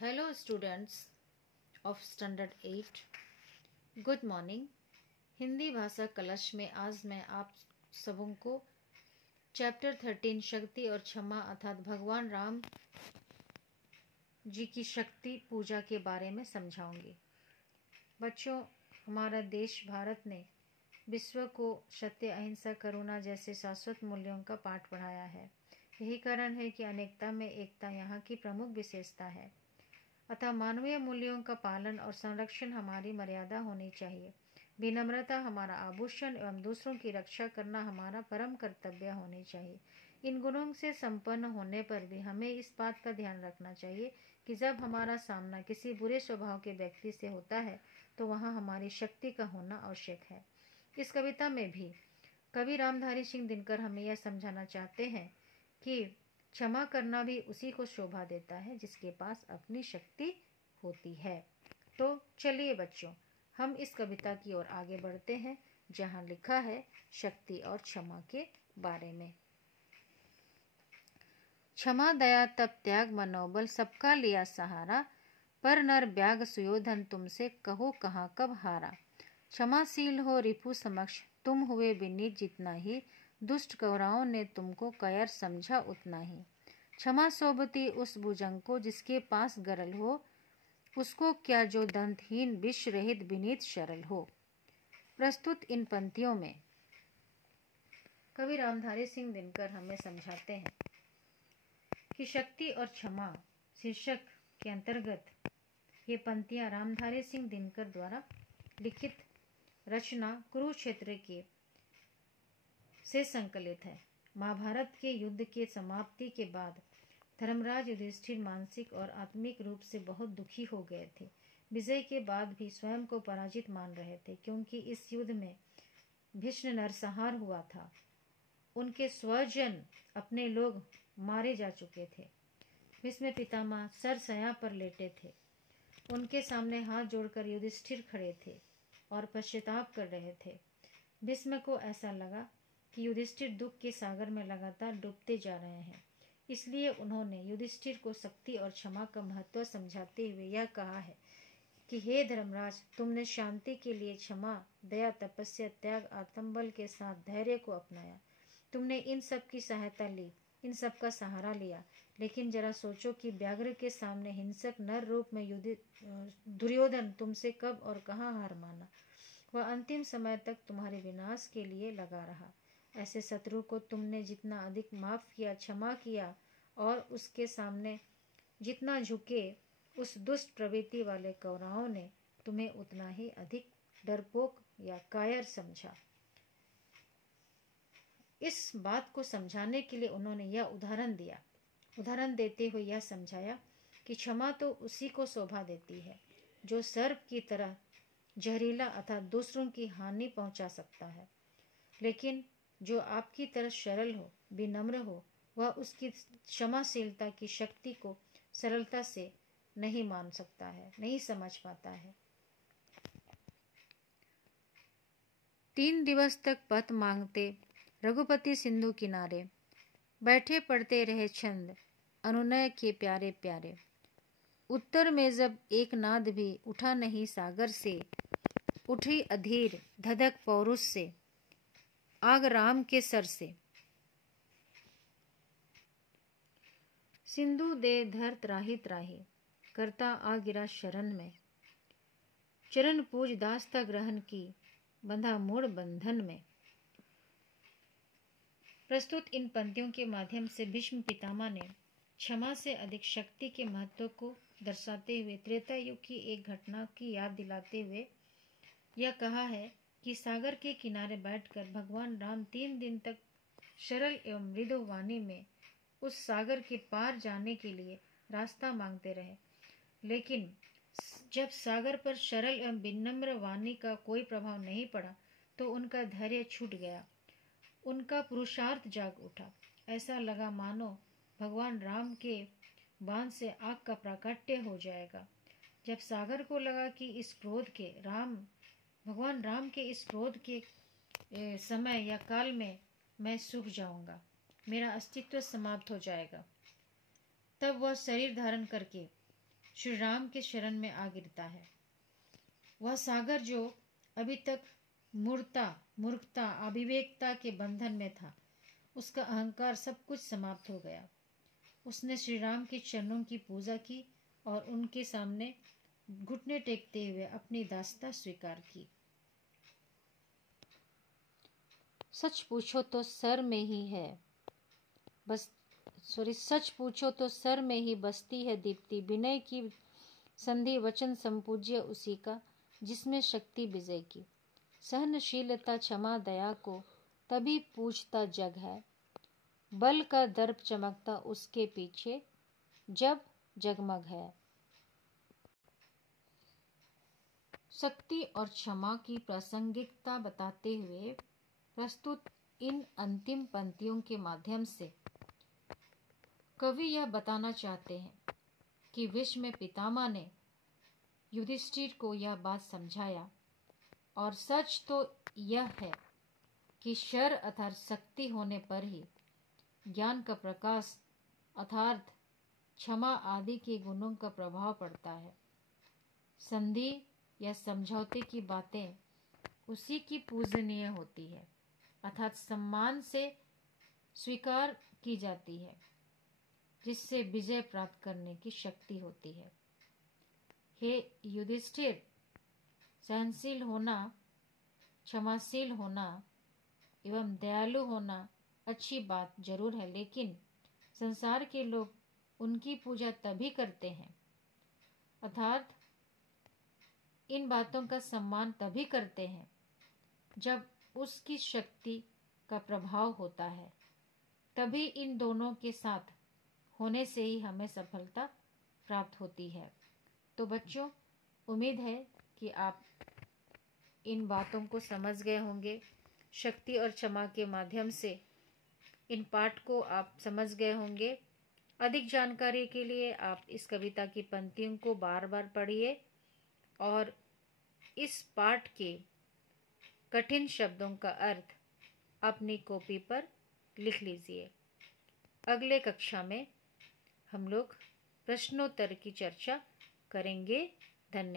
Hello students of standard 8, good morning. Hindi भाषा कलश में आज मैं आप सबों को चैप्टर 13 शक्ति और क्षमा अर्थात भगवान राम जी की शक्ति पूजा के बारे में समझाऊंगी। बच्चों, हमारा देश भारत ने विश्व को सत्य, अहिंसा, करुणा जैसे शाश्वत मूल्यों का पाठ पढ़ाया है। यही कारण है कि अनेकता में एकता यहाँ की प्रमुख विशेषता है। अतः मानवीय मूल्यों का पालन और संरक्षण हमारी मर्यादा होनी चाहिए। विनम्रता हमारा आभूषण एवं दूसरों की रक्षा करना हमारा परम कर्तव्य होनी चाहिए। इन गुणों से संपन्न होने पर भी हमें इस बात का ध्यान रखना चाहिए कि जब हमारा सामना किसी बुरे स्वभाव के व्यक्ति से होता है तो वहाँ हमारी शक्ति का होना आवश्यक है। इस कविता में भी कवि रामधारी सिंह दिनकर हमें यह समझाना चाहते हैं कि क्षमा करना भी उसी को शोभा देता है जिसके पास अपनी शक्ति होती है। तो चलिए बच्चों, हम इस कविता की ओर आगे बढ़ते हैं जहां लिखा है शक्ति और क्षमा के बारे में। क्षमा दया तप त्याग मनोबल सबका लिया सहारा, पर नर ब्याग सुयोधन तुमसे कहो कहाँ कब हारा। क्षमाशील हो रिपु समक्ष तुम हुए विनीत जितना ही, दुष्ट कौरवों ने तुमको कायर समझा उतना ही। क्षमा सोबती उस भुजंग को जिसके पास गरल हो, उसको क्या जो दंतहीन विष रहित विनीत सरल हो। प्रस्तुत इन पंक्तियों में कवि रामधारी सिंह दिनकर हमें समझाते हैं कि शक्ति और क्षमा शीर्षक के अंतर्गत ये पंक्तियां रामधारी सिंह दिनकर द्वारा लिखित रचना कुरुक्षेत्र के से संकलित है। महाभारत के युद्ध के समाप्ति के बाद धर्मराज युधिष्ठिर मानसिक और आत्मिक रूप से बहुत दुखी हो गए थे। विजय के बाद भी स्वयं को पराजित मान रहे थे, क्योंकि इस युद्ध में भीष्म नरसंहार हुआ था। उनके स्वजन अपने लोग मारे जा चुके थे। भीष्म पितामह सरसया पर लेटे थे। उनके सामने हाथ जोड़कर युधिष्ठिर खड़े थे और पश्चाताप कर रहे थे। भीष्म को ऐसा लगा कि युधिष्ठिर दुख के सागर में लगातार डूबते जा रहे हैं। इसलिए उन्होंने युधिष्ठिर को शक्ति और क्षमा का महत्व समझाते हुए यह कहा है कि हे धर्मराज, तुमने शांति के लिए क्षमा, दया, तपस्या, त्याग, आत्मबल के साथ धैर्य को अपनाया। तुमने इन सब की सहायता ली, इन सब का सहारा लिया, लेकिन जरा सोचो कि व्याघ्र के सामने हिंसक नर रूप में दुर्योधन तुमसे कब और कहाँ हार माना। वह अंतिम समय तक तुम्हारे विनाश के लिए लगा रहा। ऐसे शत्रु को तुमने जितना अधिक माफ किया, क्षमा किया और उसके सामने जितना झुके, उस दुष्ट प्रवृत्ति वाले कौरवों ने तुम्हें उतना ही अधिक डरपोक या कायर समझा। इस बात को समझाने के लिए उन्होंने यह उदाहरण दिया। उदाहरण देते हुए यह समझाया कि क्षमा तो उसी को शोभा देती है जो सर्प की तरह जहरीला अर्थात दूसरों की हानि पहुंचा सकता है, लेकिन जो आपकी तरह सरल हो, विनम्र हो, वह उसकी क्षमाशीलता की शक्ति को सरलता से नहीं मान सकता है, नहीं समझ पाता है। 3 दिवस तक पथ मांगते रघुपति सिंधु किनारे, बैठे पढ़ते रहे छंद अनुनय के प्यारे प्यारे। उत्तर में जब एक नाद भी उठा नहीं सागर से, उठी अधीर धधक पौरुष से, आग राम के सर से। सिंधु दे धर त्राही त्राही, करता आ गिरा शरण में, चरण पूज दास्ता ग्रहण की, बंधा मूड बंधन में। प्रस्तुत इन पंक्तियों के माध्यम से भीष्म पितामह ने क्षमा से अधिक शक्ति के महत्व को दर्शाते हुए त्रेता युग की एक घटना की याद दिलाते हुए यह कहा है कि सागर के किनारे बैठकर भगवान राम 3 दिन तक सरल एवं मृदु वाणी में उस सागर के पार जाने के लिए रास्ता मांगते रहे, लेकिन जब सागर पर सरल एवं विनम्र वाणी का कोई प्रभाव नहीं पड़ा तो उनका धैर्य छूट गया, उनका पुरुषार्थ जाग उठा। ऐसा लगा मानो भगवान राम के बाण से आग का प्राकट्य हो जाएगा। जब सागर को लगा कि इस क्रोध के भगवान राम के इस क्रोध के समय या काल में मैं सूख जाऊंगा, मेरा अस्तित्व समाप्त हो जाएगा, तब वह शरीर धारण करके श्री राम के शरण में आ गिरता है। वह सागर जो अभी तक मूर्खता अविवेकता के बंधन में था, उसका अहंकार सब कुछ समाप्त हो गया। उसने श्री राम के चरणों की पूजा की और उनके सामने घुटने टेकते हुए अपनी दासता स्वीकार की। सच पूछो तो सर में ही बसती है दीप्ति। विनय की संधि वचन संपूज्य उसी का, जिसमें शक्ति विजय की। सहनशीलता क्षमा दया को तभी पूछता जग है। बल का दर्प चमकता उसके पीछे जब जगमग है। शक्ति और क्षमा की प्रासंगिकता बताते हुए प्रस्तुत इन अंतिम पंक्तियों के माध्यम से कवि यह बताना चाहते हैं कि विश्व में पितामह ने युधिष्ठिर को यह बात समझाया, और सच तो यह है कि शर अर्थात शक्ति होने पर ही ज्ञान का प्रकाश अर्थात क्षमा आदि के गुणों का प्रभाव पड़ता है। संधि या समझौते की बातें उसी की पूजनीय होती है, अर्थात सम्मान से स्वीकार की जाती है, जिससे विजय प्राप्त करने की शक्ति होती है। हे युधिष्ठिर, सहनशील होना, क्षमाशील होना एवं दयालु होना अच्छी बात जरूर है, लेकिन संसार के लोग उनकी पूजा तभी करते हैं, अर्थात इन बातों का सम्मान तभी करते हैं जब उसकी शक्ति का प्रभाव होता है। तभी इन दोनों के साथ होने से ही हमें सफलता प्राप्त होती है। तो बच्चों, उम्मीद है कि आप इन बातों को समझ गए होंगे। शक्ति और क्षमा के माध्यम से इन पाठ को आप समझ गए होंगे। अधिक जानकारी के लिए आप इस कविता की पंक्तियों को बार बार पढ़िए और इस पाठ के कठिन शब्दों का अर्थ अपनी कॉपी पर लिख लीजिए। अगले कक्षा में हम लोग प्रश्नोत्तर की चर्चा करेंगे। धन्यवाद।